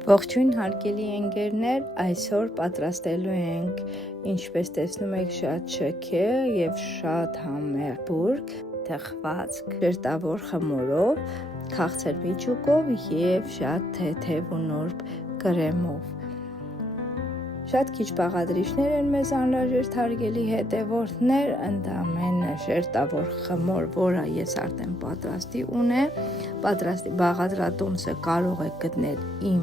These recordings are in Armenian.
Ողջույն հարգելի ընկերներ, այսօր պատրաստելու ենք, ինչպես տեսնում եք, շատ շքեղ եւ շատ համեղ բուրգ, թխված ժերտավոր խմորով, քաղցր միջուկով եւ շատ թեթև ու նուրբ կրեմով։ Շատ քիչ բաղադրիչներ են մեզ անհրաժեշտ, հարգելի հետևորդներ, ընդամենը ժերտավոր խմոր, որը ես արդեն պատրաստի ունեմ, պատրաստի բաղադրատոմսը կարող եք գտնել իմ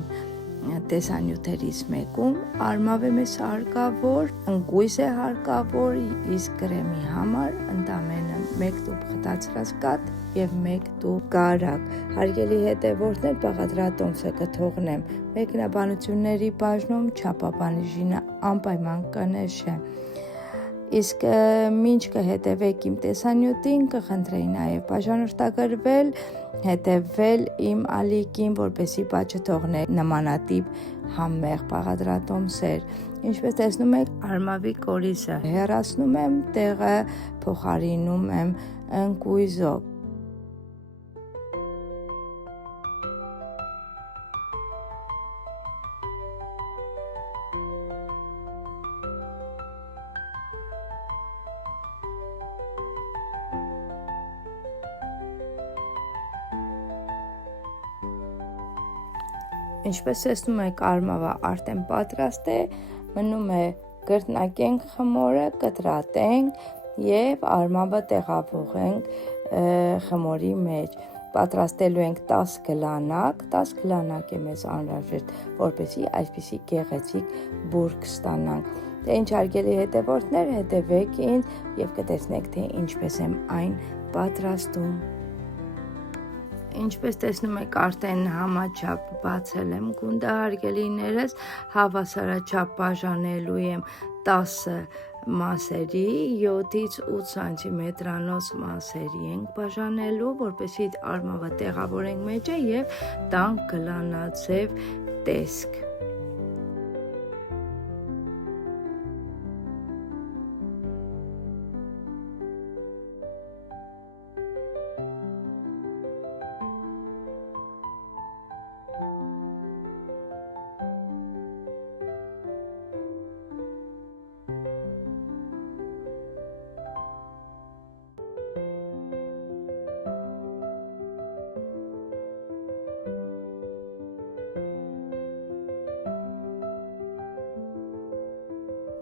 տեսանյութերից մեկում, արմավ է մեզ հարկավոր, ընկույզ է հարկավոր, իսկ կրեմի համար ընդամենը 1 տուփ խտացրած կաթ եւ 1 տուփ կարագ։ Հարգելի հետևորդներ, բաղադրատոմսը կթողնեմ մեկնաբանությունների բաժնում, չափաբանիժինը անպայման կնշեմ։ Իսկ մինչ կհետևեք իմ տեսանյութին, կխնդրեի նաև բաժանորդագրվել, հետևել իմ ալիքին, որպեսզի բաց չթողնեք նմանատիպ համեղ բաղադրատոմսեր։ Ինչպես տեսնում եք, արմավի կորիզը հեռացնում եմ, տեղը փոխարինում եմ ընկույզով։ Ինչպես տեսնում եք, արմավը արդեն պատրաստ է, մնում է գրտնակենք խմորը, կտրատենք եւ արմավը տեղափոխենք խմորի մեջ։ Պատրաստելու ենք 10 գլանակ, 10 գլանակ է մեզ անհրաժեշտ, որպեսզի այսպիսի գեղեցիկ բուրգ ստանանք։ Դե ինչ հարգելի հետևորդներ, հետևեք ինձ եւ կտեսնեք, թե ինչպես եմ այն պատրաստում։ Ինչպես տեսնում եք, արդեն համաչափ բացել եմ գունդը, հարգելիներս, հավասարաչափ բաժանելու եմ 10 մասերի, 7-ից 8 սանտիմետրանոց մասերի ենք բաժանելու, որպեսզի արմավը տեղավորենք մեջը եւ տանք գլանաձև տեսք։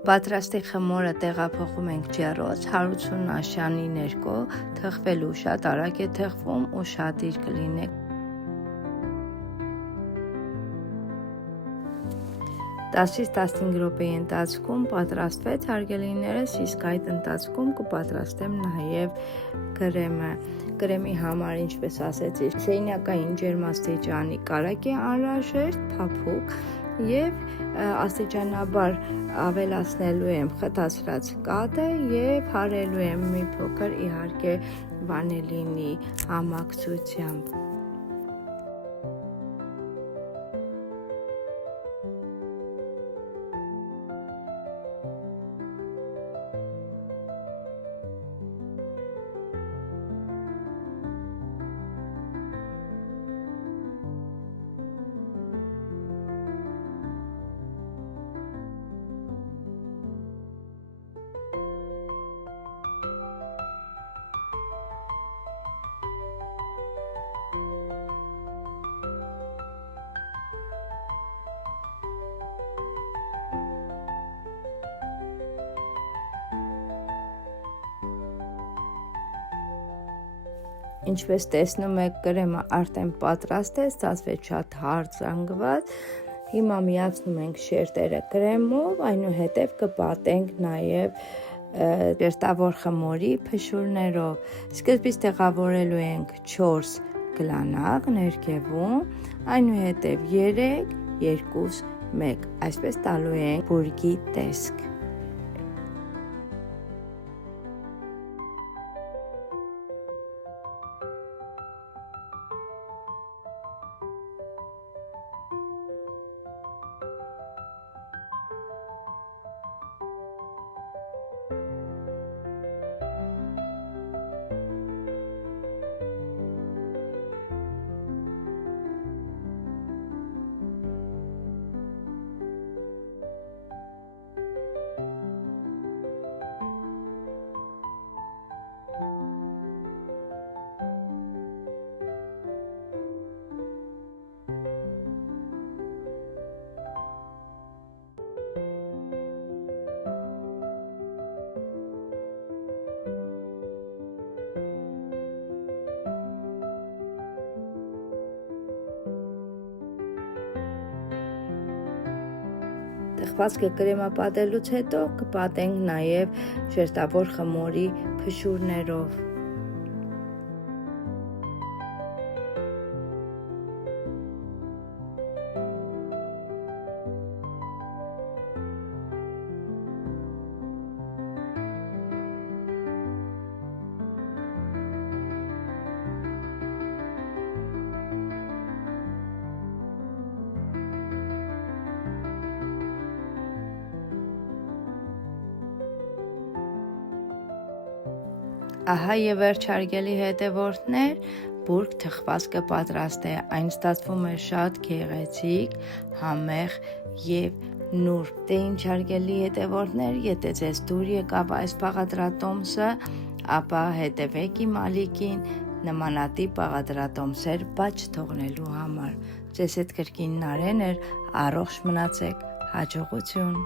Պատրաստի խմորը տեղափոխում ենք ջեռոց, 180 աշյանի ներքո, թխվելու շատ արագ է թխվում ու շատիր կլինեք։ 10-ից 15 րոպեի ընթացքում պատրաստվեց, հարգելիներս, իսկ այդ ընթացքում կպատրաստեմ նաև կրեմը։ Կրեմի համար, ինչպես ասեցի, սենյակային ջերմաստիճանի կարագ է անհրաժեշտ, փափուկ եւ աստիճանաբար ավելացնելու եմ խտացրած կաթը եւ հարելու եմ մի փոքր իհարկե վանիլինի համակցությամբ։ Ինչպես տեսնում եք, կրեմը արդեն պատրաստ է, ստացվեց շատ հարթ զանգված։ Հիմա միացնում ենք շերտերը կրեմով, այնուհետև կպատենք նաև ժերտավոր խմորի փշուրներով։ Սկզբից տեղավորելու ենք 4 գլանակ ներքևում, այնուհետև 3, 2, 1, այսպես տալու ենք բուրգի տեսք։ Թխվածքը կրեմապատելուց հետո կպատենք նաև ժերտավոր խմորի փշուրներով։ Ահա եւ վերջ հարգելի հետևորդներ, բուրգ թխվածքը պատրաստ է, այն ստացվում է շատ գեղեցիկ, համեղ եւ նուրբ։ Դե ինչ հարգելի հետևորդներ, եթե ձեզ դուր եկավ այս բաղադրատոմսը, ապա հետևեք իմ ալիքին նմանատիպ բաղադրատոմսեր բաց չթողնելու համար։ Ձեզ հետ կրկին Նարեն էր, առողջ մնացեք, հաջողություն։